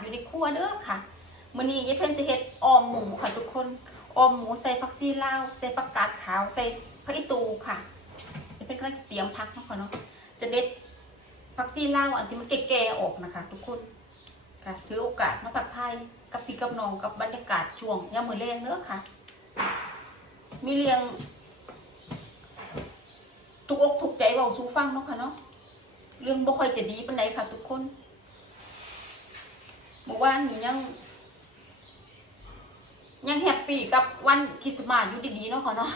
อยู่ในครัวเด้อค่ะมื้อนี้ยายเพิ่นจะเฮ็ดออมหมูค่ะทุกคนออมหมูใส่ผักชีลาวใส่ผักกาดขาวใส่ผักอีตูค่ะยายเพิ่นกำลังเตรียมผักเนาะค่ะเนาะจะเด็ดผักชีลาวอันที่มันแก่ๆออกนะคะ ทุกคนค่ะถือโอกาสมาตักทายกับพี่กับน้องกับบรรยากาศช่วงยามมื้อแลงเด้อค่ะ มีเรียงทุกอกถูกใจเบาสู้ฟังเนาะค่ะเนาะเรื่องบ่ค่อยจะดีปานใดค่ะทุกคน เมื่อวานยัง ยังแฮปปี้กับวันคริสต์มาสอยู่ดีๆเนาะค่ะเนาะ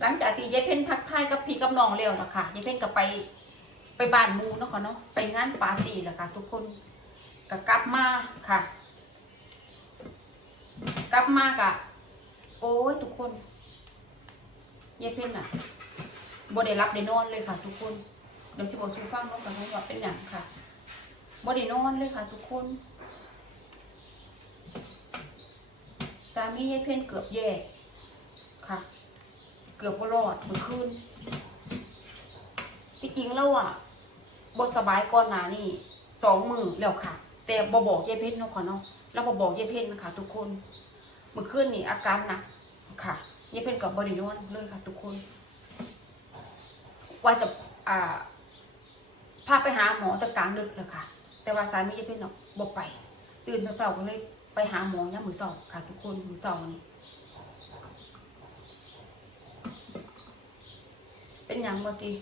หลังจากที่ยายเพ่นทักทายกับพี่กับน้องเร็วนะคะยายเพ่นก็ไปไปบ้านมูเนาะค่ะเนาะไปงานปาร์ตี้แหละค่ะ ทุกคนก็กลับมาค่ะ กลับมากะโอ้ยทุกคนยายเพ่นอะบ่ได้รับได้นอนเลยค่ะ ทุกคนเดี๋ยวสิบอกสู่ฟังเนาะค่ะว่าเป็นอย่างค่ะ บ่ได้นอนเลยค่ะทุกคนสามียายเพ่นเกือบแย่ค่ะ เกือบบ่รอดเมื่อคืนที่จริงแล้วอะบ่สบายก่อนหน้านี่สองมือแล้วค่ะ แต่บ่บอกยายเพ่นเนาะค่ะเนาะแล้วบ่บอกยายเพ่นนะคะทุกคนเมื่อคืนนี่อาการหนักค่ะยายเพ่นกับบริโนอนเลยค่ะ ทุกคน ว่าจะอ่าพาไปหาหมอแต่กลางดึกเลยค่ะ แต่ว่าสามียายเพ่นเนาะบ่ไป ตื่นแต่เช้าก็เลยไปหาหมอยามมือเช้าค่ะทุกคนมือเช้านี่เป็นหยังเมื่อกี้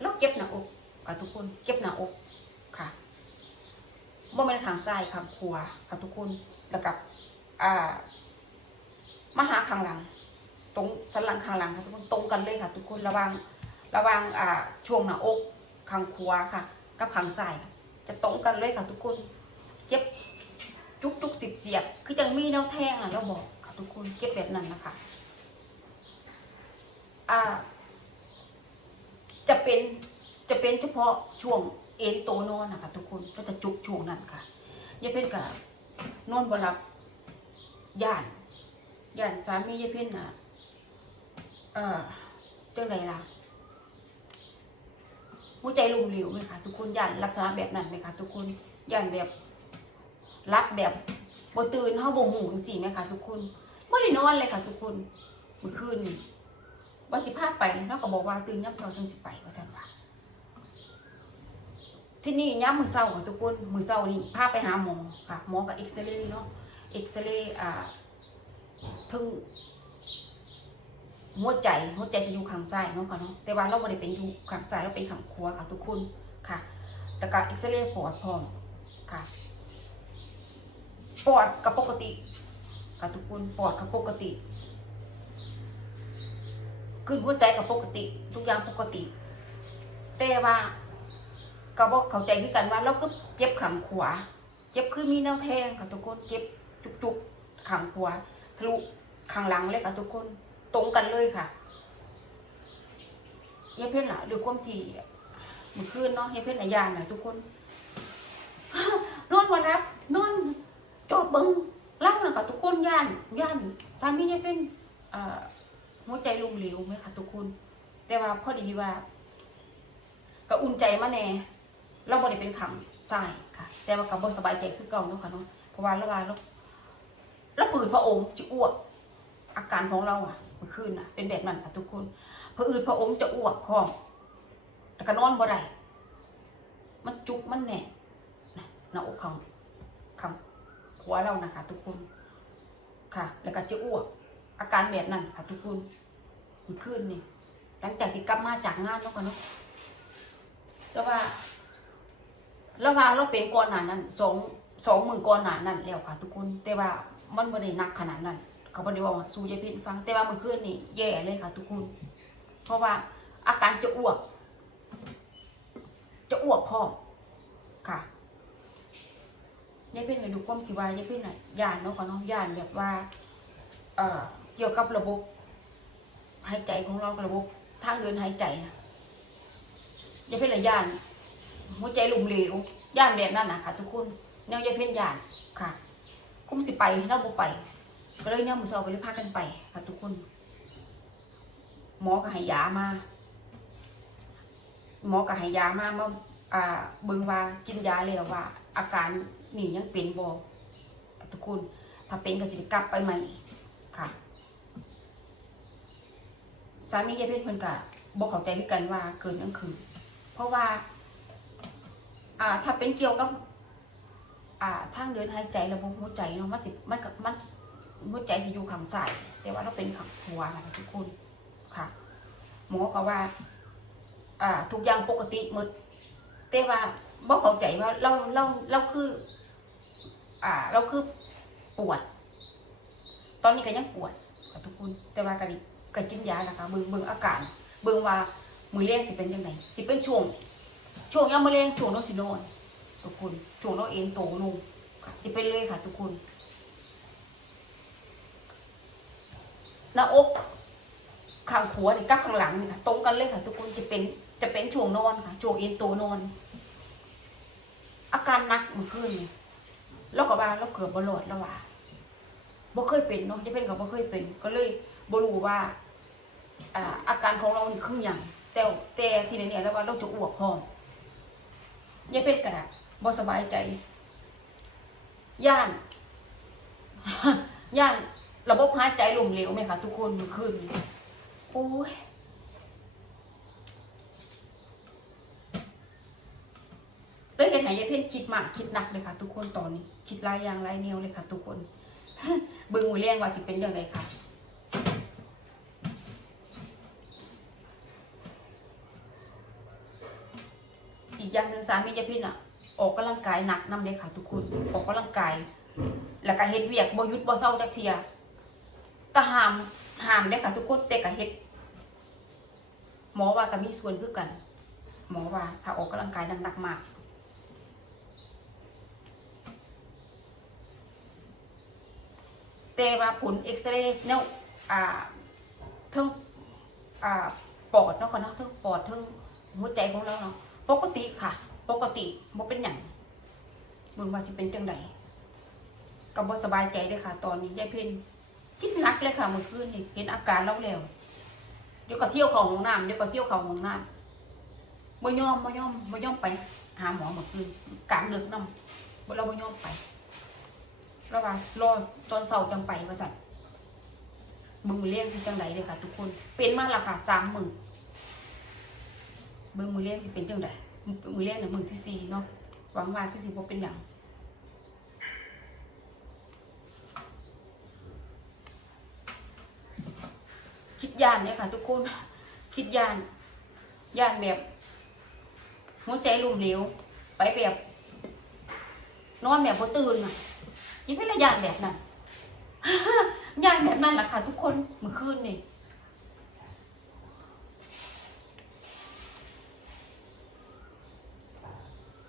เราเจ็บหน้าอกค่ะทุกคนเจ็บหน้าอกค่ะบ่แม่นขางซ้ายขางขวาค่ะทุกคนแล้วกับอ่ามาหาขางหลัง ตรงสันหลังขางหลังค่ะทุกคนตรงกันเลยค่ะ ทุกคนระวังระวังอ่าช่วงหน้าอก ข้างขวาค่ะ กับข้างซ้ายค่จะตรงกันเลยค่ะทุกคนเจ็บจุกจุกสิบเสียบ คือจังมีแนวแทงอะเราบอกค่ะทุกคนเจ็บแบบนั้นนะคะอ่า จะเป็นจะเป็นเฉพาะช่วงเอ็นโตนอนนะคะทุกคนก็จะจุกช่วงนั้นค่ะยายเพ่นกับนอนบหลับย่านย่านสามียายเพ่นน่ะ เอ่อจังไรล่ะ หัวใจลุ่มเหลวไหมคะทุกคนย่านลักษณะแบบนั้นไหมคะทุกคนย่านแบบรับแบบบ่ตื่นเฮาบ่หูจังซี่ไหมคะทุกคนบ่ได้นอนเลยค่ะทุกคนเมื่อคืนนี่ว่าสิพาไปเราก็บอกว่าตื่นย่ำเช้าจังสิไปว่าซั่นว่าที่นี่ย่ำมือเช้าของทุกคนมือเช้านี่พาไปหาหมอค่ะหมอกับเอ็กซเรย์เนาะเอ็กซเรย์อ่าทึง หัวใจหัวใจจะอยู่ข้างซ้ายเนาะค่ะเนาะแต่ว่าเราไม่ได้เป็นอยู่ข้างซ้ายเราเป็นข้างขวาค่ะทุกคนค่ะ แล้วก็เอ็กซเรย์ปอดพร้อมค่ะปอดกับปกติค่ะทุกคนปอดกับปกติขึ้นหัวใจกับปกติ ทุกอย่างปกติ แต่ว่าก็บอกเข้าใจคือกันว่าเราก็เจ็บขังขวา เจ็บคือมีแนวแทงค่ะทุกคนเจ็บจุกๆขังขวาทะลุข้างหลังเลยค่ะทุกคน ตรงกันเลยค่ะยายเพ่นล่ะด้วยความที่มื่อคืนเนาะยายเพ่นหลายางน่ะทุกคนนอนวันรับนอนจอดเบิงเล่าน่ะกับทุกคนย่านย่านสามียายเพ่นเอ่อหัวใจลุมเหลวไหมคะทุกคน แต่ว่าพอดีว่า ก็อุ่นใจมาแน่เราบ่ได้เป็นขังทรายค่ะ แต่ว่าก็บ่สบายใจคือเก่าเนาะค่ะเนาะเพราะว่าเราว่าเราเราปืดพระองค์จะอ้วกอาการของเราอะ มื่อคืนน่ะ เป็นแบบนั้นค่ะทุกคนพออืดพระองค์จะอ้วกพอมแต่ก็นอนบ่ได้มันจุกมันแน่นนะหน้าอกข้างข้างหัวเรานะคะ ทุกคนค่ะ แล้วก็จะอ้วก อาการแบบนั้นค่ะ ทุกคนมื่อคืนนี่หลังจากที่กลับมาจากงานแล้วกันเนาะแล้วว่าแล้วว่าเราเป็นก่อนหนานั้นสองสองมือก่อนหนานั้นแล้วค่ะ ทุกคน แต่ว่ามันไม่ได้นักขนาดนั้น เขาไม่ได้บอกสู้ยายเพ็ญฟัง แต่ว่าเมื่อคืนนี่แย่เลยค่ะ ทุกคน เพราะว่าอาการจะอ้วก จะอ้วกพร้อมค่ะยายเพ็ญก็ดูความที่ว่ายายเพ็ญน่ะย่านเนาะค่ะเนาะย่านแบบว่า เอ่อเกี่ยวกับระบบหายใจของเราระบบทางเดินหายใจนะย่าเป็นระยานหัวใจหลุมเหลวย่านแบบนั้นนะค่ะ ทุกคนแนวย่าเป็นยานค่ะ คุ้มสิไปเราบ่ไป ก็เลยเนี่ยมือสอก็เลยพากันไปค่ะทุกคน หมอก็ให้ยามา หมอก็ให้ยามามาอ่าเบิ่งว่ากินยาแล้วว่า อาการนี่ยังเป็นบ่ทุกคน ถ้าเป็นก็จะกลับไปใหม่ค่ะสามียายเพชรเพิ่นก็บอกเข้าใจคือกันว่าเกินนั่นคือ เพราะว่า อ่า ถ้าเป็นเกี่ยวกับ อ่าทางเดินหายใจระบบหัวใจเนาะมันสิมันกับมัน หัวใจสิอยู่ข้างซ้ายแต่ว่าเราเป็นข้างขวนะคะทุกคนค่ะ หมอก็ว่า อ่า ทุกอย่างปกติหมดแต่ว่าบอกเข้าใจว่าเราเราเราคือ อ่า เราคือปวด ตอนนี้ก็ยังปวดค่ะทุกคน แต่ว่าก็ดิก็กินยานะคะเบิ่งเบิ่งอาการเบิ่งว่ามือเลี้ยงสิเป็นยังไงสิเป็นช่วงช่วงยามมะเร็งช่วงโนสิโนอนทุกคนช่วงโนเอ็นโตลงค่ะจะเป็นเลยค่ะ ทุกคน หน้าอกข้างขวนี่กับข้างหลังนี่ค่ะตรงกันเลยค่ะทุกคนจะเป็นจะเป็นช่วงนอนค่ะช่วงเอ็นโตนอน อาการหนักเมื่อคืนนี่เราก็ว่าเราเกือบบรอดแล้วว่าบ่เคยเป็นเนาะจะเป็นกับบ่เคยเป็น ก็เลยบ่รู้ว่าอาการของเราคืออย่างแต่แต่ที่ไหนเนี่ยแล้วว่าเราจะอ้วกพร้อมยายเพชรกระดาษบ่สบายใจ ย่าน ย่าน ระบบหายใจล้มเหลวไหมคะทุกคนเมื่อคืนนี้โอ้ยเลยเห็นไหนยายเพชรคิดมากคิดหนักเลยค่ะ ทุกคนตอนนี้ คิดลายอย่างลายแนวเลยค่ะ ทุกคนเบิ่งมือเลี้ยงว่าสิเป็นอยังไงค่ะอีกอย่างหนึ่งสามียายพินอะ ออกกำลังกายหนักนำเลยค่ะ ทุกคนออกกำลังกายแล้วก็เฮ็ดเวียกบ่ยุดบ่เศร้าจักเทีย ก็ห้ามห้ามเด้ค่ะทุกคนแต่ก็เฮ็ด หมอว่าก็มีส่วนคือกัน หมอว่า ถ้าออกกำลังกายหนักๆมากแต่ว่าผลเอ็กซเรย์เนี่ยอ่าทั้งอ่าปอดเนาะค่ะเนาะทั้งปอดทั้งหัวใจของเราเนาะปกติค่ะ ปกติบ่เป็นหยังมึงว่าสิเป็นจังไดก็บ่สบายใจเลยค่ะ ตอนนี้ยายเพ็ญ คิดหนักเลยค่ะเมื่อคืนนี่เห็นอาการเราแล้วเดี๋ยวก็เที่ยวเขาห้องน้ำเดี๋ยวก็เที่ยวเขาห้องน้ำบ่ยอมบ่ยอมบ่ยอมไป หาหมอเมื่อคืนกลางดึกนำบ่เราบ่ยอมไปแล้วว่ารอตอนเช้าจังไปว่าซั่นมึงเลี้ยงสิจังไดเลยค่ะ ทุกคนเป็นมาและค่ะ3มื้อเบิ่งมือเลี้ยงสิเป็นจังไดมือเลี้ยงน่ะมือที่สี่เนาะหวังว่าคือสิบ่เป็นหยัง คิดยานเนี่ยค่ะ ทุกคน คิดยานยานแบบหัวใจลุ่มเหลวไปแบบ นอนแบบบ่ตื่นอะยิ่งเป็นระยานแบบนั้นยานแบบนั้นแหละค่ะ ทุกคนเมื่อคืนนี่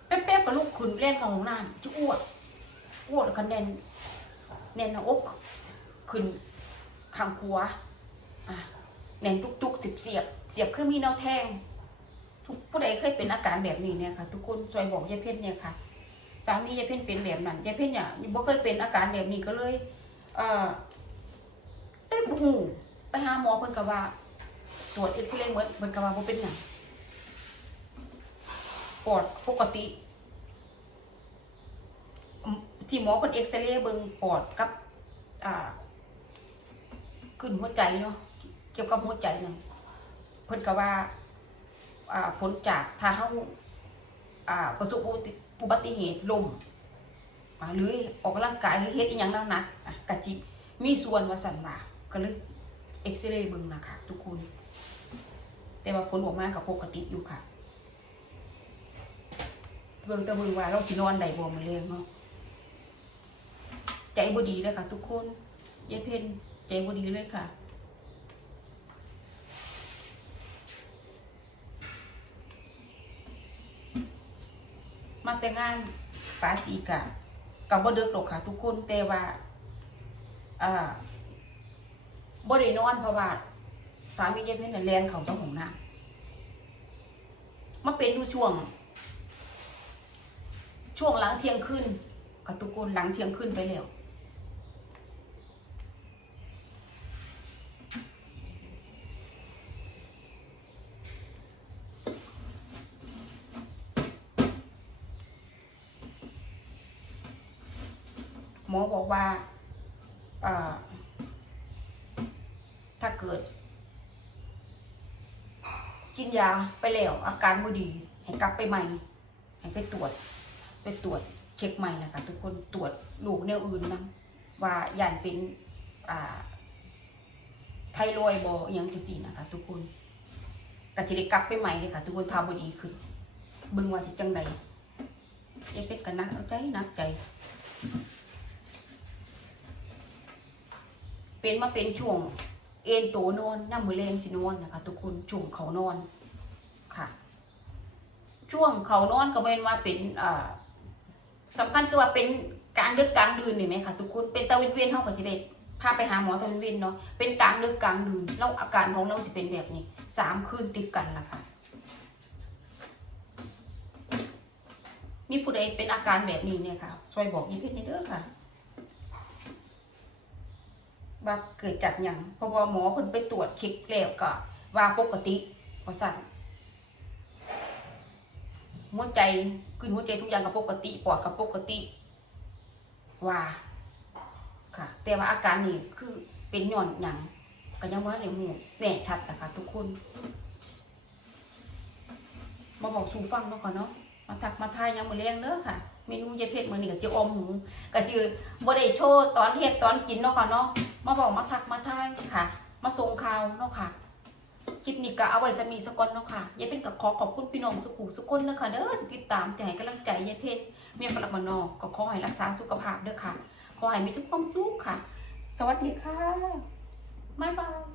แป๊บๆกับลูกขุนเล่นกับของน้ำจะอ้วกอ้วกแล้วก็แน่นแน่นอกขึ้นข้างขวาอะแน่นตุกๆสิบเสียบ เสียบคือมีแนวแทงทุกผู้ใดเคยเป็นอาการแบบนี้เนี่ยค่ะ ทุกคนช่วยบอกยายเพ็ญเนี่ยค่ะสามียายเพ็ญเป็นแบบนั้นยายเพ็ญเนี่ยบ่เคยเป็นอาการแบบนี้ก็เลย เอ่อได้บุหูไปหาหมอเพิ่นก็ว่า ตรวจเอ็กซเรย์เหมือนเพิ่นก็ว่าบ่เป็นหยังปอดปกติ ที่หมอเพิ่นเอ็กซเรย์เบิ่งปอดกับ อ่าขึ้นหัวใจเนาะ กี่ยวกับหัวใจเนี่ยเพิ่นก็ว่าผลจากถ้าเฮาอ่าประสบอุบัติเหตุล้มหรือออกกำลังกายหรือเฮ็ดอีหยังนักๆอะกะจิมีส่วนว่าสั่นว่าก็เลยเอ็กซเรย์เบิ่งนะคะทุกคน แต่ว่าผลออกมาก็ปกติอยู่ค่ะ เบิ่งต่เบิ่งว่าเราสินอนได้บ่มื้อแรงเนาะใจบดีเลยค่ะ ทุกคนยายเพนใจบดีเลยค่ะ แต่งานปาร์ตีกะกับบ่เดึกหรอกค่ะ ทุกคนแต่ว่าอ่าบ่ได้นอนเพราะว่าสามียายเพนน่ะแลนเขาต้องหงน้ำมาเป็นทุกช่วง ช่วงหลังเที่ยงคืนกับทุกคนหลังเที่ยงคืนไปแล้ว หมอบอกว่าถ้าเกิด กินยาไปแล้วอาการไม่ดี ให้กลับไปใหม่ ให้ไปตรวจ ไปตรวจเช็คใหม่นะคะทุกคนตรวจลูกแนวอื่นนะว่าย่านเป็นไทรอยบออหยังจังซี่นะคะ ทุกคนก็จะได้กลับไปใหม่เลยค่ะ ทุกคนทำบดีขึ้นบิ่งว่าสิจังใดเอเป็ดกันนักเอาใจนักใจ เป็นมาเป็นช่วง เอ็นโตนอนย่ำมือเลงสินอนนะคะทุกคนช่วงเขานอนค่ะ ช่วงเขานอนก็เป็นว่าเป็นอ่าสำคัญคือว่าเป็นกลารดึกกลางดืนนี่ไหมคะทุกคนเป็นตะเวนเวียนเท่ากับจะได้พาไปหาหมอตะเวนเวียนเนาะเป็นกลางดึกกลางดืนแล้วอาการของเราจะเป็นแบบนี้สามคืนติดกันนะคะมีผู้ใดเป็นอาการแบบนี้เนี่ยค่ะช่วยบอกยีเพชรนิดเด้อค่ะ ว่าเกิดจากหยังเพราะว่าหมอเพิ่นไปตรวจเช็คแล้วก็ว่าปกติว่าสั่นหัวใจขึ้นหัวใจทุกอย่างก็ปกติปอดก็ปกติ ว่า ค่ะ แต่ว่าอาการนี่คือเป็นหย่อนหยังก็ยังว่าในหูแน่ชัดนะคะทุกคน มาบอกสู่ฟังเนาะค่ะเนาะมาทักมาทายยังมือเลี้ยงเด้อค่ะ มนูยายเพชรมือนี้ก็จะออมหมูก็สิบ่ได้โชว์ตอนเฮ็ดตอนกินเนาะค่ะเนาะมาบอกมาทักมาทายค่ะ มาส่งข่าวเนาะค่ะคลิปนี้ก็เอาไว้สมีสกอนเนาะค่ะยายเพ็ญก็ขอขอบคุณพี่น้องสุขุสุกคนเลยค่ะเด้อที่ติดตามที่ให้กำลังใจยายเพ็ญเมียปลักมานอกก็ขอให้รักษาสุขภาพเด้อค่ะขอให้มีทุกความสุขค่ะ สวัสดีค่ะบ๊ายบาย